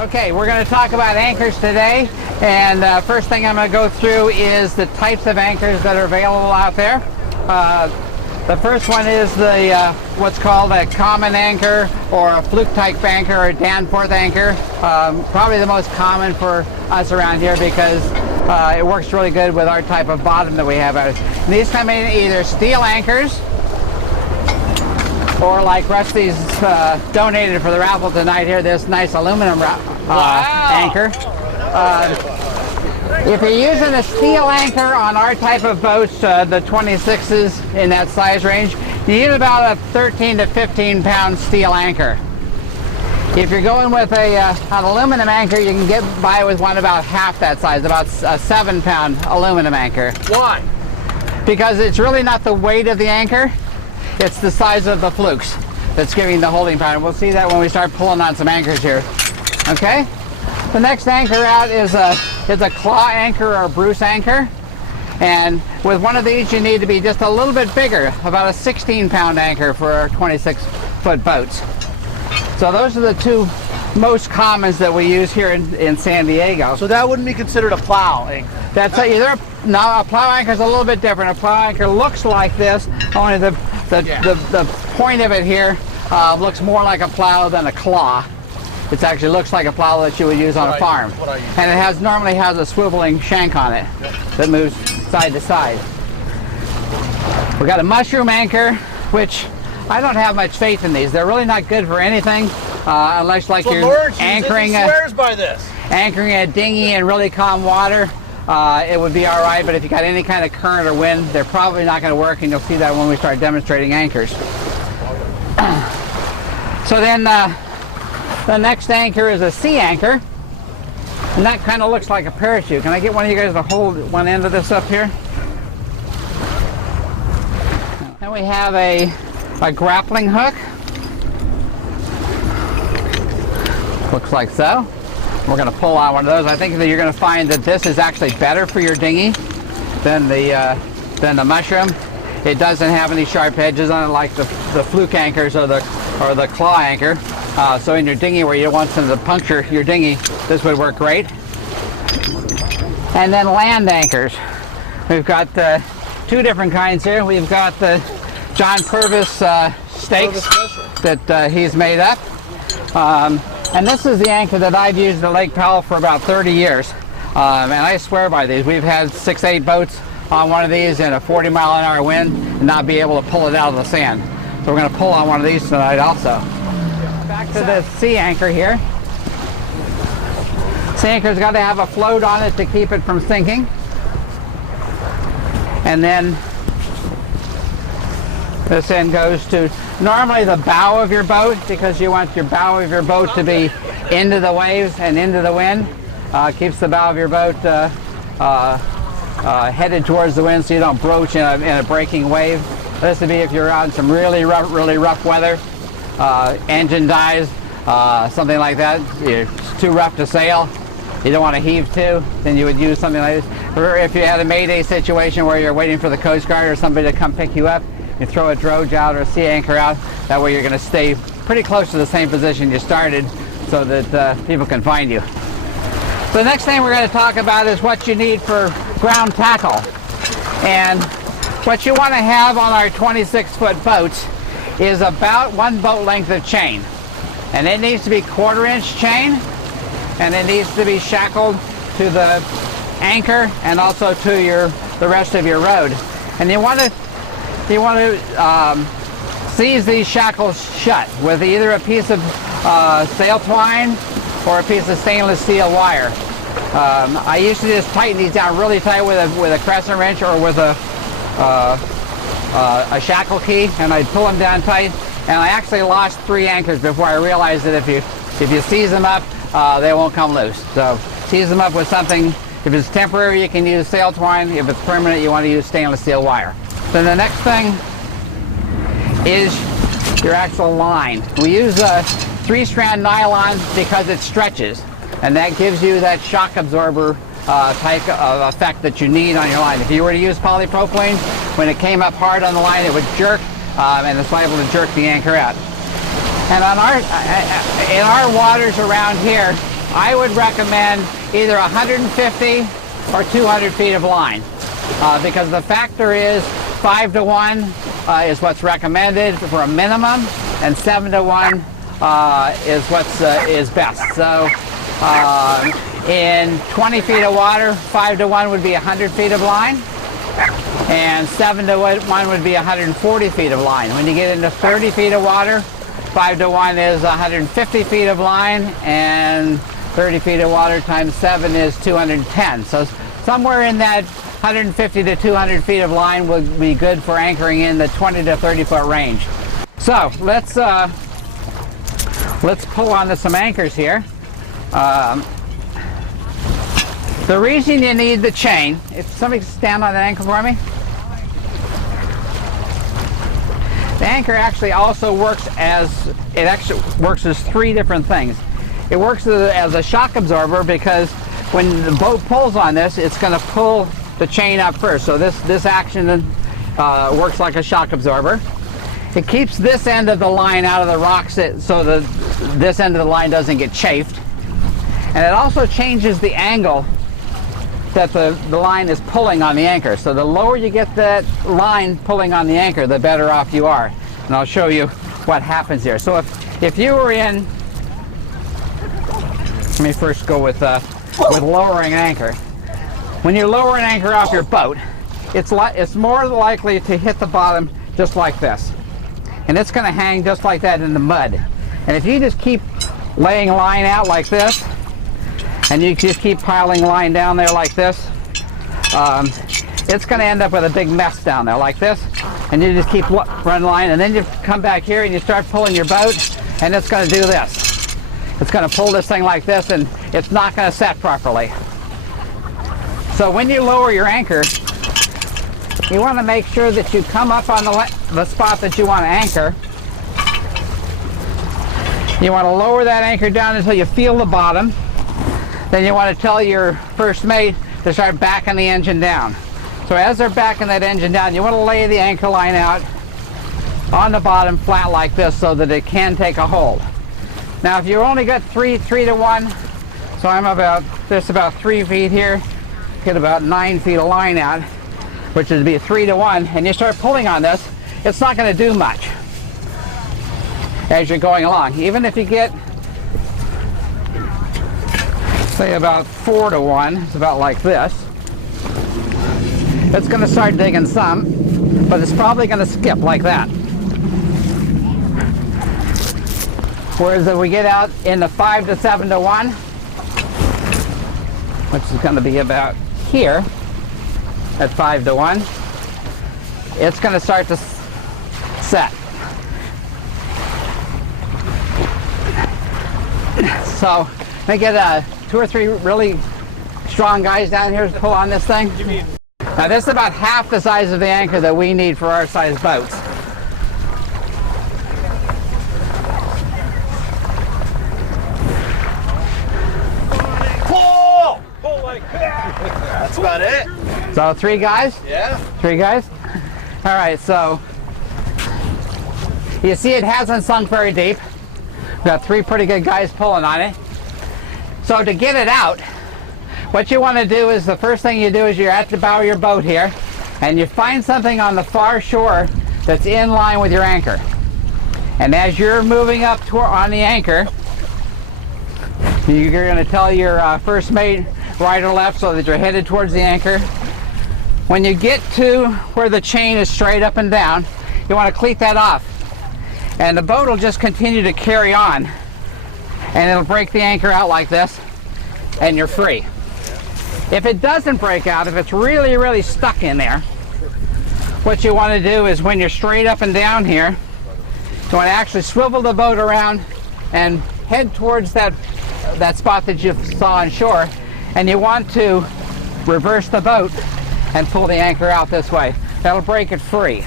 Okay, we're going to talk about anchors today, and first thing I'm going to go through is the types of anchors that are available out there. The first one is the what's called a common anchor, or a fluke type anchor, or a Danforth anchor. Probably the most common for us around here because it works really good with our type of bottom that we have. And these come in either steel anchors, or like Rusty's donated for the raffle tonight here, this nice aluminum anchor. If you're using a steel anchor on our type of boats, the 26s in that size range, you need about a 13 to 15 pound steel anchor. If you're going with an aluminum anchor, you can get by with one about half that size, about a 7 pound aluminum anchor. Why? Because it's really not the weight of the anchor, it's the size of the flukes that's giving the holding pattern. We'll see that when we start pulling on some anchors here. Okay? The next anchor out is a claw anchor or a Bruce anchor. And with one of these you need to be just a little bit bigger, about a 16 pound anchor for our 26 foot boats. So those are the two most commons that we use here in San Diego. So that wouldn't be considered a plow anchor? That's either a plow anchor is a little bit different. A plow anchor looks like this, only the point of it here looks more like a plow than a claw. It actually looks like a plow that you would use on a farm. And it normally has a swiveling shank on it that moves side to side. We got a mushroom anchor, which I don't have much faith in these. They're really not good for anything unless like you're anchoring a dinghy in really calm water. It would be all right, but if you got any kind of current or wind, they're probably not going to work, and you'll see that when we start demonstrating anchors. So then the next anchor is a sea anchor, and that kind of looks like a parachute. Can I get one of you guys to hold one end of this up here? Then we have a grappling hook. Looks like so. We're going to pull out one of those. I think that you're going to find that this is actually better for your dinghy than the mushroom. It doesn't have any sharp edges on it like the fluke anchors or the claw anchor. So in your dinghy where you don't want something to puncture your dinghy, this would work great. And then land anchors. We've got two different kinds here. We've got the John Purvis stakes that he's made up. And this is the anchor that I've used at Lake Powell for about 30 years. And I swear by these. We've had 6-8 boats on one of these in a 40-mile-an-hour wind and not be able to pull it out of the sand. So we're going to pull on one of these tonight also. Back to the sea anchor here. Sea anchor's got to have a float on it to keep it from sinking. And then this end goes to normally the bow of your boat, because you want your bow of your boat to be into the waves and into the wind. Keeps the bow of your boat headed towards the wind so you don't broach in a breaking wave. This would be if you're out in some really rough weather, engine dies, something like that. It's too rough to sail. You don't want to heave to, then you would use something like this. Or if you had a Mayday situation where you're waiting for the Coast Guard or somebody to come pick you up, you throw a droge out or a sea anchor out. That way you're going to stay pretty close to the same position you started so that people can find you. So the next thing we're going to talk about is what you need for ground tackle. And what you want to have on our 26-foot boats is about one boat length of chain. And it needs to be 1/4-inch chain, and it needs to be shackled to the anchor and also to the rest of your rode. And you want to seize these shackles shut with either a piece of sail twine or a piece of stainless steel wire. I used to just tighten these down really tight with a crescent wrench or with a shackle key, and I'd pull them down tight. And I actually lost 3 anchors before I realized that if you seize them up, they won't come loose. So seize them up with something. If it's temporary, you can use sail twine. If it's permanent, you want to use stainless steel wire. Then the next thing is your actual line. We use a 3-strand nylon because it stretches, and that gives you that shock absorber type of effect that you need on your line. If you were to use polypropylene, when it came up hard on the line, it would jerk, and it's liable to jerk the anchor out. And on in our waters around here, I would recommend either 150 or 200 feet of line, because the factor is 5 to 1 is what's recommended for a minimum, and 7 to 1 is what's is best. So in 20 feet of water, 5 to 1 would be 100 feet of line, and 7 to 1 would be 140 feet of line. When you get into 30 feet of water, 5 to 1 is 150 feet of line, and 30 feet of water times 7 is 210. So somewhere in that 150 to 200 feet of line would be good for anchoring in the 20 to 30 foot range. So let's pull onto some anchors here. The reason you need the chain, if somebody stand on the anchor for me. The anchor actually also works as, three different things. It works as a shock absorber, because when the boat pulls on this, it's going to pull the chain up first. So this action works like a shock absorber. It keeps this end of the line out of the rocks so this end of the line doesn't get chafed. And it also changes the angle that the line is pulling on the anchor. So the lower you get that line pulling on the anchor, the better off you are. And I'll show you what happens here. So if you were in, let me first go with lowering an anchor. When you lower an anchor off your boat, it's more likely to hit the bottom just like this. And it's going to hang just like that in the mud. And if you just keep laying line out like this, and you just keep piling line down there like this, it's going to end up with a big mess down there like this. And you just keep running line, and then you come back here and you start pulling your boat, and it's going to do this. It's going to pull this thing like this, and it's not going to set properly. So when you lower your anchor, you want to make sure that you come up on the spot that you want to anchor. You want to lower that anchor down until you feel the bottom. Then you want to tell your first mate to start backing the engine down. So as they're backing that engine down, you want to lay the anchor line out on the bottom flat like this so that it can take a hold. Now if you only got 3 to 1, so I'm about 3 feet here, get about 9 feet of line out, which would be 3 to 1, and you start pulling on this, it's not going to do much as you're going along. Even if you get, say, about 4 to 1, it's about like this, it's going to start digging some, but it's probably going to skip like that. Whereas if we get out in the 5 to 7 to 1, which is going to be about here at 5 to 1, it's going to start to set. So I get 2 or 3 really strong guys down here to pull on this thing. Now this is about half the size of the anchor that we need for our size boats. Pull! Pull like that! That's about it. So 3 guys? Yeah. 3 guys? All right, so you see it hasn't sunk very deep. We've got 3 pretty good guys pulling on it. So to get it out, what you want to do is, the first thing you do is you're at the bow of your boat here, and you find something on the far shore that's in line with your anchor. And as you're moving up on the anchor, you're going to tell your first mate right or left so that you're headed towards the anchor. When you get to where the chain is straight up and down, you want to cleat that off. And the boat will just continue to carry on. And it'll break the anchor out like this, and you're free. If it doesn't break out, if it's really, really stuck in there, what you want to do is, when you're straight up and down here, you want to actually swivel the boat around and head towards that spot that you saw on shore, and you want to reverse the boat and pull the anchor out this way. That'll break it free.